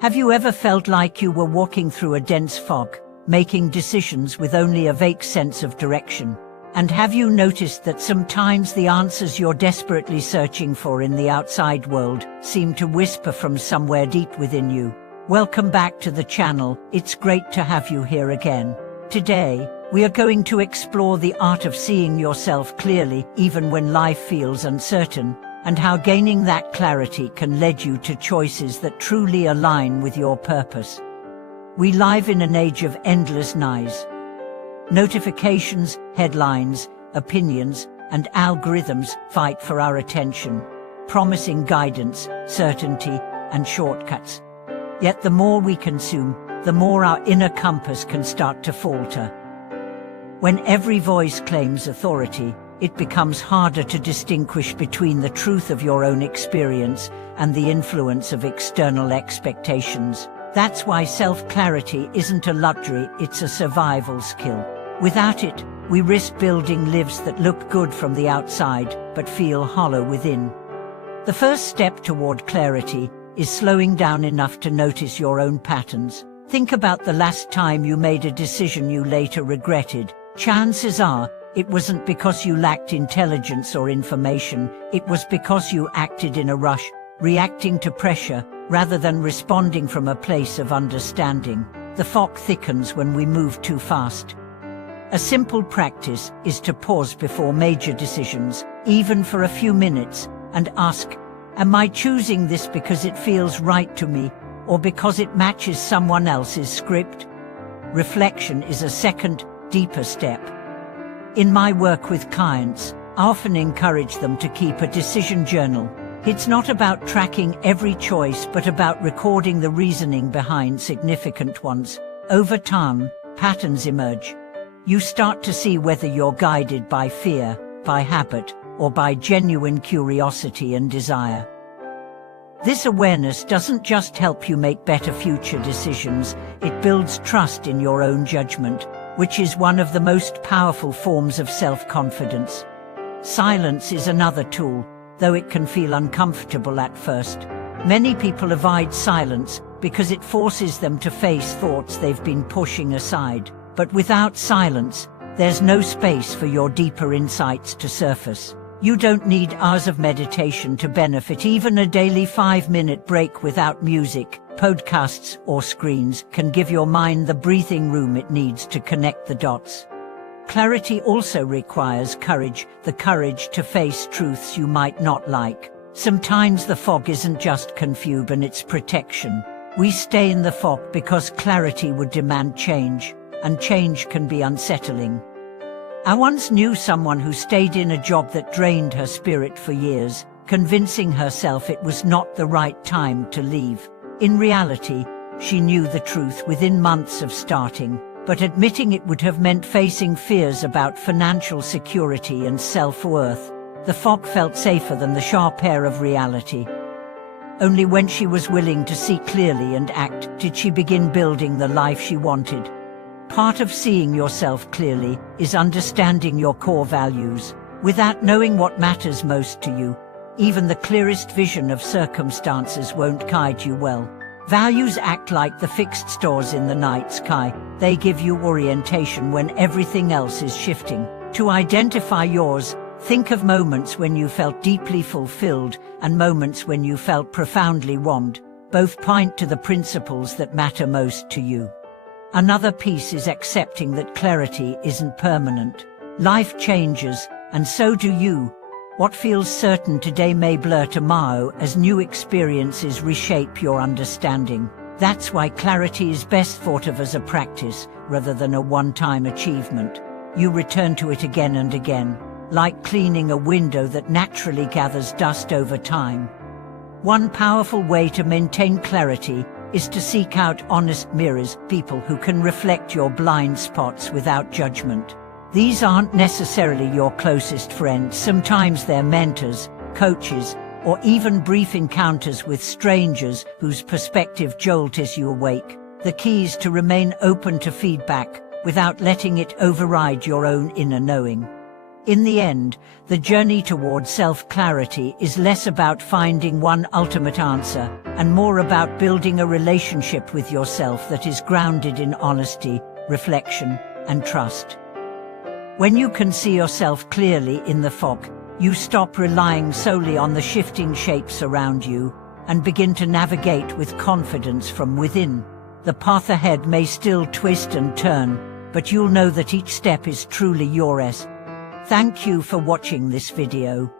Have you ever felt like you were walking through a dense fog, making decisions with only a vague sense of direction? And have you noticed that sometimes the answers you're desperately searching for in the outside world seem to whisper from somewhere deep within you? Welcome back to the channel. It's great to have you here again. Today, we are going to explore the art of seeing yourself clearly even when life feels uncertain, and how gaining that clarity can lead you to choices that truly align with your purpose. We live in an age of endless noise. Notifications, headlines, opinions, and algorithms fight for our attention, promising guidance, certainty, and shortcuts. Yet the more we consume, the more our inner compass can start to falter. When every voice claims authority, it becomes harder to distinguish between the truth of your own experience and the influence of external expectations. That's why self-clarity isn't a luxury, it's a survival skill. Without it, we risk building lives that look good from the outside, but feel hollow within. The first step toward clarity is slowing down enough to notice your own patterns. Think about the last time you made a decision you later regretted. Chances are, it wasn't because you lacked intelligence or information, it was because you acted in a rush, reacting to pressure, rather than responding from a place of understanding. The fog thickens when we move too fast. A simple practice is to pause before major decisions, even for a few minutes, and ask, am I choosing this because it feels right to me, or because it matches someone else's script? Reflection is a second, deeper step. In my work with clients, I often encourage them to keep a decision journal. It's not about tracking every choice but about recording the reasoning behind significant ones. Over time, patterns emerge. You start to see whether you're guided by fear, by habit, or by genuine curiosity and desire. This awareness doesn't just help you make better future decisions, it builds trust in your own judgment, which is one of the most powerful forms of self-confidence. Silence is another tool, though it can feel uncomfortable at first. Many people avoid silence because it forces them to face thoughts they've been pushing aside. But without silence, there's no space for your deeper insights to surface. You don't need hours of meditation to benefit. Even a daily 5-minute break without music, podcasts, or screens can give your mind the breathing room it needs to connect the dots. Clarity also requires courage, the courage to face truths you might not like. Sometimes the fog isn't just confusion, it's protection. We stay in the fog because clarity would demand change, and change can be unsettling. I once knew someone who stayed in a job that drained her spirit for years, convincing herself it was not the right time to leave. In reality, she knew the truth within months of starting, but admitting it would have meant facing fears about financial security and self-worth. The fog felt safer than the sharp air of reality. Only when she was willing to see clearly and act did she begin building the life she wanted. Part of seeing yourself clearly is understanding your core values. Without knowing what matters most to you, even the clearest vision of circumstances won't guide you well. Values act like the fixed stars in the night sky. They give you orientation when everything else is shifting. To identify yours, think of moments when you felt deeply fulfilled and moments when you felt profoundly wronged. Both point to the principles that matter most to you. Another piece is accepting that clarity isn't permanent. Life changes, and so do you. What feels certain today may blur tomorrow as new experiences reshape your understanding. That's why clarity is best thought of as a practice, rather than a one-time achievement. You return to it again and again, like cleaning a window that naturally gathers dust over time. One powerful way to maintain clarity is to seek out honest mirrors, people who can reflect your blind spots without judgment. These aren't necessarily your closest friends. Sometimes they're mentors, coaches, or even brief encounters with strangers whose perspective jolts you awake. The key is to remain open to feedback without letting it override your own inner knowing. In the end, the journey toward self-clarity is less about finding one ultimate answer and more about building a relationship with yourself that is grounded in honesty, reflection, and trust. When you can see yourself clearly in the fog, you stop relying solely on the shifting shapes around you and begin to navigate with confidence from within. The path ahead may still twist and turn, but you'll know that each step is truly yours. Thank you for watching this video.